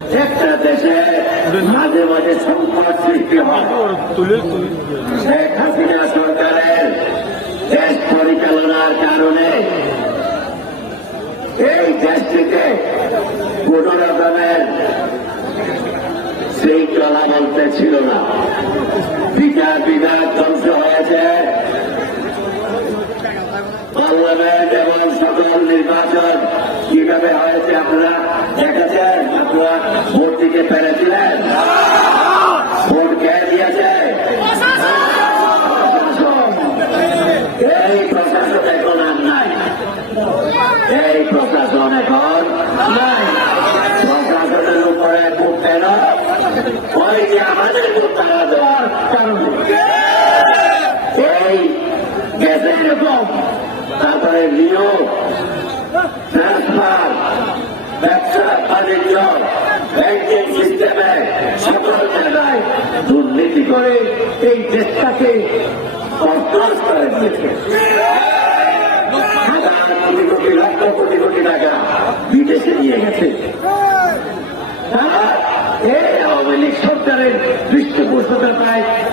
একটা দেশে মাঝে মাঝে সংকট সৃষ্টি হয়। শেখ হাসিনা সরকারের দেশ পরিচালনার কারণে এই দেশটিকে কোন রকমের শৃঙ্খলা বলতে ছিল না। দিতে পেরেছিলেন ভোট কে দিয়েছে? এই প্রশাসন এখন আর নাই। এই প্রশাসন এখন নাই। প্রশাসনের উপরে কেন ওই যে আমাদের তারা দেওয়ার কারণে। এই গ্যাসের এরকম তারপরে নিয়োগ ব্যবসা, বাণিজ্য, ব্যাংকিং সিস্টেমে সকল জায়গায় দুর্নীতি করে এই দেশটাকে করে দিয়েছে। বিদেশে নিয়ে গেছে। এই আওয়ামী লীগ সরকারের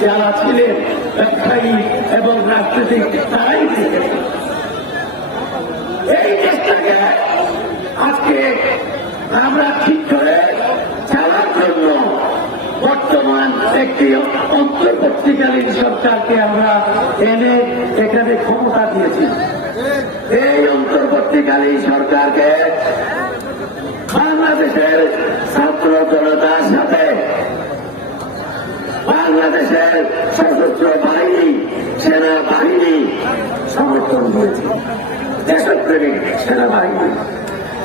যারা ছিলেন ব্যবসায়ী এবং রাজনীতিক, তারাই এই দেশটাকে আজকে আমরা ঠিক করে চালার জন্য বর্তমান একটি অন্তর্বর্তীকালীন সরকারকে আমরা এনে এখানে ক্ষমতা দিয়েছি। এই অন্তর্বর্তীকালীন সরকারকে বাংলাদেশের ছাত্র জনতার সাথে বাংলাদেশের সশস্ত্র বাহিনী, সেনাবাহিনী সমর্থন দিয়েছে। দেশপ্রেমিক সেনাবাহিনী,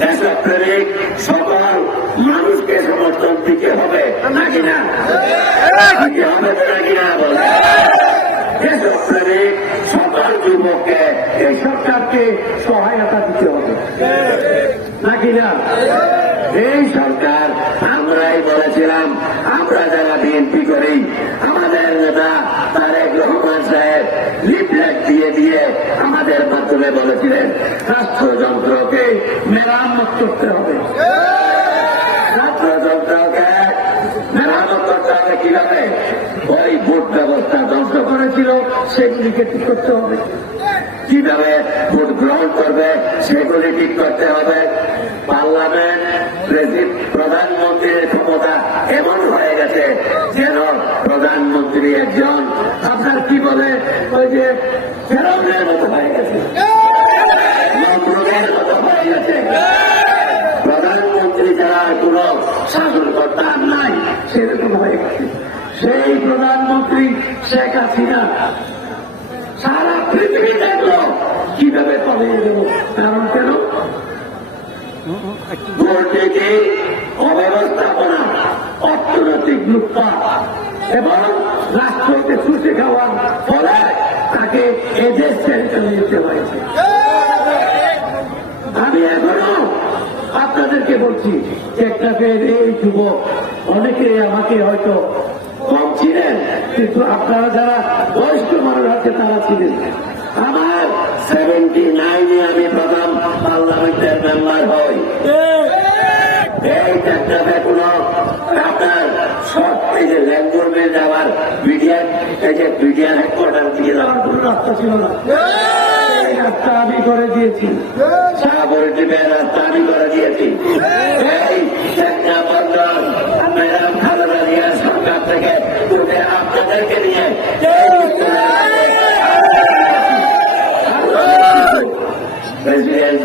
দেশপ্রেমিক সকল মানুষকে হবে নাকি না? দিতে হবে নাকি না বলে? সকল যুবককে, এই সরকারকে সহায়তা দিতে হবে। নাকি না? এই সরকার, আমরাই বলেছিলাম, আমরা যারা বিএনপি করি, আমাদের নেতা তারেক রহমান সাহেব লিফলেট দিয়ে দিয়ে আমাদের মাধ্যমে বলেছিলেন, রাষ্ট্রযন্ত্রকে মেরামত করতে হবে রাষ্ট্রযন্ত্রকে মেরামত করতে হবে কীভাবে ওই ভোট ব্যবস্থা ধ্বংস করেছিল সেগুলিকে ঠিক করতে হবে। কীভাবে ভোট গ্রহণ করবে সেগুলি ঠিক করতে হবে। পার্লামেন্ট প্রধানমন্ত্রীর ক্ষমতা এমন হয়ে গেছে যেন প্রধানমন্ত্রী একজন, আপনার কি বলে? ওই যে ফেরনের মতো হয়ে গেছে। প্রধানমন্ত্রী যারা কোন শাসনকর্তা নাই, সেরকম হয়ে গেছে। সেই প্রধানমন্ত্রী শেখ হাসিনা সারা পৃথিবী দেখল। কীভাবে পালিয়ে দেব কারণ কেন? দুর্নীতি অব্যবস্থাপনা, অর্থনৈতিক লুটপাট এবং রাষ্ট্রকে চুষে খাওয়ার ফলে তাকে এদেশ ছেড়ে চলে হয়েছে। আমি এখনও আপনাদেরকে বলছি টেকনাফের এই যুবক, অনেকে আমাকে হয়তো কিন্তু আপনারা যারা বয়স্ক মানুষ আছে তারা ছিলেন। আমার সেভেন্টি নাইনে আমি প্রথম পার্লামেন্টের মেম্বার হই। এই কোনো আপনার সব যাওয়ার এই যে বিডিআর হেডকোয়ার্টার যাওয়ার কোনো রাস্তা ছিল না। রাস্তা আমি করে দিয়েছি। সাগর দ্বীপের রাস্তা আমি করে দিয়েছি। এই আপনাদেরকে নিয়ে প্রেসিডেন্ট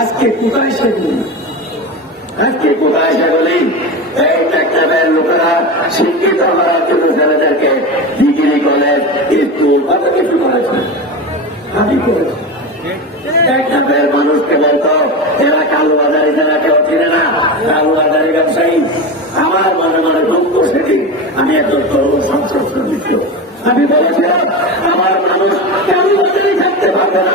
আজকে কোথায় সেগুলি? আজকে কোথায় সেগুলি? এই টেকনাফের লোকেরা শিক্ষিত করার জন্য ছেলেদেরকে ডিগ্রি কলেজ, স্কুল কত কিছু করেছে? আমি করেছি টেকনাফের মানুষকে বলতো, এরা কালুবাজারি যারা কেউ চিনে না। কালুবাজারি ব্যবসায়ী। আমার মনে মনে দুঃখ সেদিন আমি একজন তরুণ সংসদ সদস্য আমি বলেছিলাম, আমার মানুষ কালুবাজারি থাকতে পারবে না।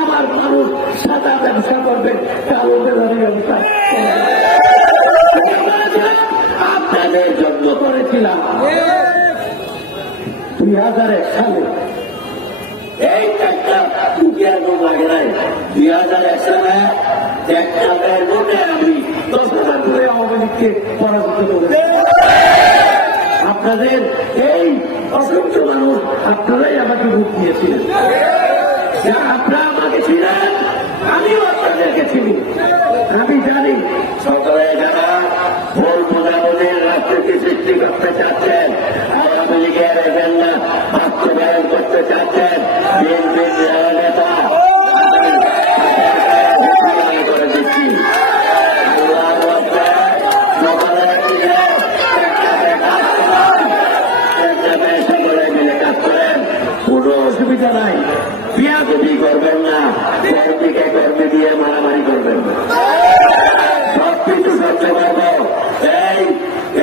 আমার মানুষ সাদা ব্যবসা করবে কালো বেলারি ব্যবসা। করেছিলাম। দুই হাজার এক সালে এই দুটিয়ার নোট লাগে নাই দুই হাজার এক সালে আমি। দশ হাজার আওয়ামী লীগকে পরাজিত আপনাদের এই অসংখ্য মানুষ আপনারাই আমাকে ভোট দিয়েছিলেন। আপনারা আমাকে ছিলেন, আমিও আপনাদেরকে আমি জানি সকালে যারা রাজনীতি সৃষ্টি করতে চাচ্ছেন আওয়ামী লীগের এজেন্ডা বাস্তবায়ন করতে চাচ্ছেন বিএনপির নেতা করে দিচ্ছি কোনো অসুবিধা নাই। বিয়াদবি করবেন না কর্মীকে কর্মী দিয়ে মারামারি করবেন না। সব কিছু সহ্য করব এই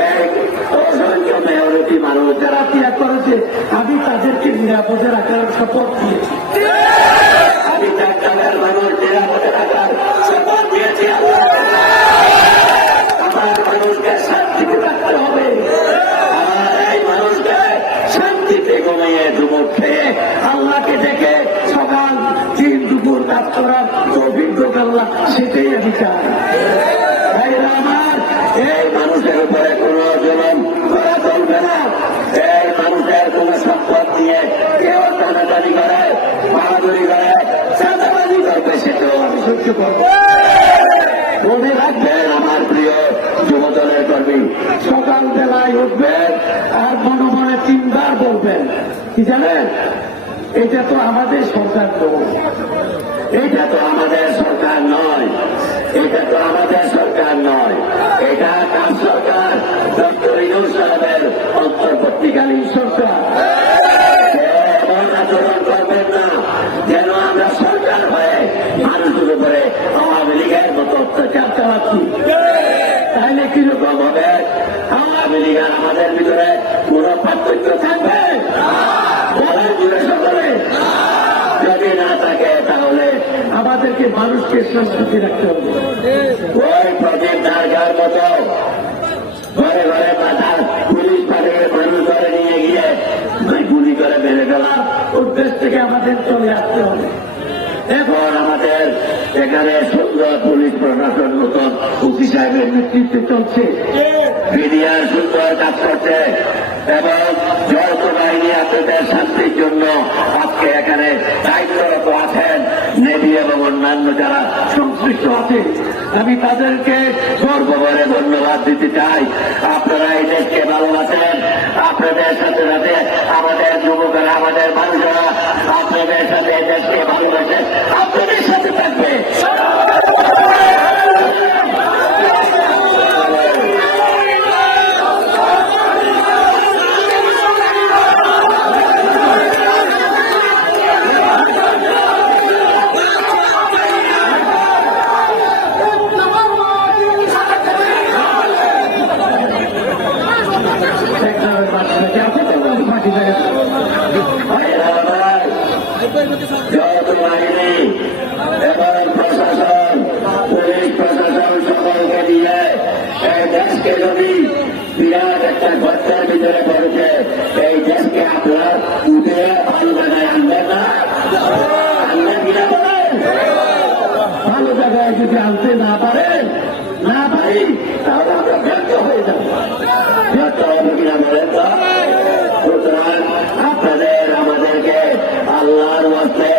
এই অসংখ্য মেয়রিটি মানুষ যারা ত্যাগ করেছে, আমি তাদেরকে নিরাপদে রাখার শপথ দিয়েছি। শান্তিতে রাখতে হবে। আমার আল্লাহকে দেখে সকাল করার অভিজ্ঞতা আল্লাহ সেটাই আমি চাই। আমি সহ্য মনে রাখবেন, আমার প্রিয় যুবদলের কর্মী, সকাল বেলায় উঠবেন আর মনে মনে তিনবার বলবেন। কি জানেন? এটা তো আমাদের সরকার নয় এটা তো আমাদের সরকার নয়। এটা তো আমাদের সরকার নয়। এটা কার সরকার, ডক্টর ইনুস সাহেবের অন্তর্বর্তীকালীন সরকার। আচরণ করবেন না যেন আমরা সরকার হয়ে মানুষের উপরে আওয়ামী লীগের মতো অত্যাচার চালাচ্ছি। তাহলে কীরকম হবে? আওয়ামী লীগ আর আমাদের ভিতরে কোন পার্থক্য থাকবে? মানুষকে সংস্কৃতি রাখতে হবে। ওই প্রদীপ দারগার মতো ঘরে ঘরে পুলিশ নিয়ে গিয়ে গুলি করে মেরে ফেলার উদ্দেশ্য থেকে আমাদের চলে আসতে হবে। এখন আমাদের এখানে সুন্দর পুলিশ প্রশাসন নতুন উকি সাহেবের নেতৃত্বে চলছে। মিডিয়ার সুন্দর কাজ করছে এবং যৌথ বাহিনী আপনাদের শান্তির জন্য আজকে এখানে দায়িত্বরত আছেন নেভি এবং অন্যান্য যারা সংশ্লিষ্ট আছে আমি তাদেরকে গর্ব করে ধন্যবাদ দিতে চাই। আপনারা এই দেশকে ভালোবাসেন, আপনাদের সাথে সাথে আমাদের যুবকেরা, আমাদের মানুষেরা আপনাদের সাথে দেশকে ভালোবাসেন, আপনাদের সাথে থাকবে ভাইরা আমার, যৌথ বাহিনী এবং প্রশাসন পুলিশ প্রশাসন সকলকে নিয়ে এই দেশকে যদি বিরাট একটা গর্তের ভিতরে পড়েছে এই দেশকে আপনার উঠে ভালো জায়গায় আনবেন না আনবেন কিনা বলেন ভালো আনতে না পারেন না পারি তাহলে আমরা ব্যর্থ হয়ে যাব। ব্যর্থ হবে কিনা বলেন তো? সুতরাং আপনাদের আমাদেরকে আল্লাহর মধ্যে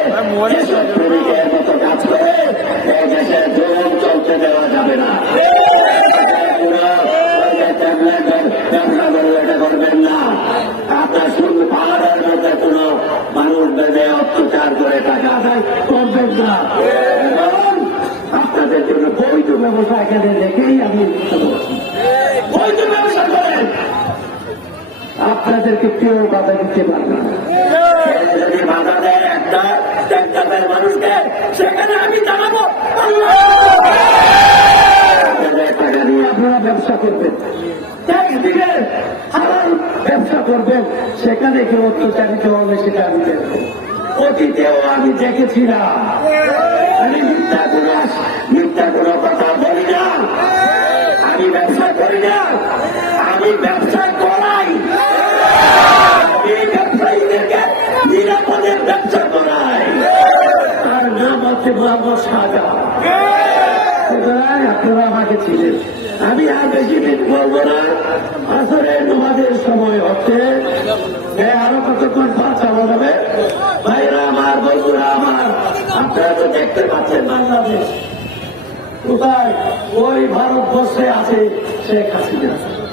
এখানে রেখেই আমি আপনাদেরকে কেউ বাধা দিতে পারবে না। মানুষকে সেখানে আমি জানাব টাকা দিয়ে আপনারা ব্যবসা করবেন। ট্যাক্স দিবেন হালাল ব্যবসা করবেন। সেখানে কেউ অত্যাচারিত হবে সেটা আমি দেখব অতীতেও আমি দেখেছিলাম। আমি মিথ্যা কোনো মিথ্যা কোনো কথা বলি না আমি ব্যবসা করি না। আমি ব্যবসা করাই। আমি ব্যবসায়ীদেরকে নিরাপদের ব্যবসা করাই। তার নাম হচ্ছে মোহাম্মদ শাহজাহান আপনারা আমাকে ছিলেন আমি আর বেশি দিন বলব না। আসলে তোমাদের সময় হচ্ছে। আরও কতক্ষণ চালা যাবে? ভাইরা, আমার বন্ধুরা, আমার। আপনারা তো দেখতে পাচ্ছেন বাংলাদেশ। কোথায় ওই ভারতবর্ষে আছে শেখ হাসিনা?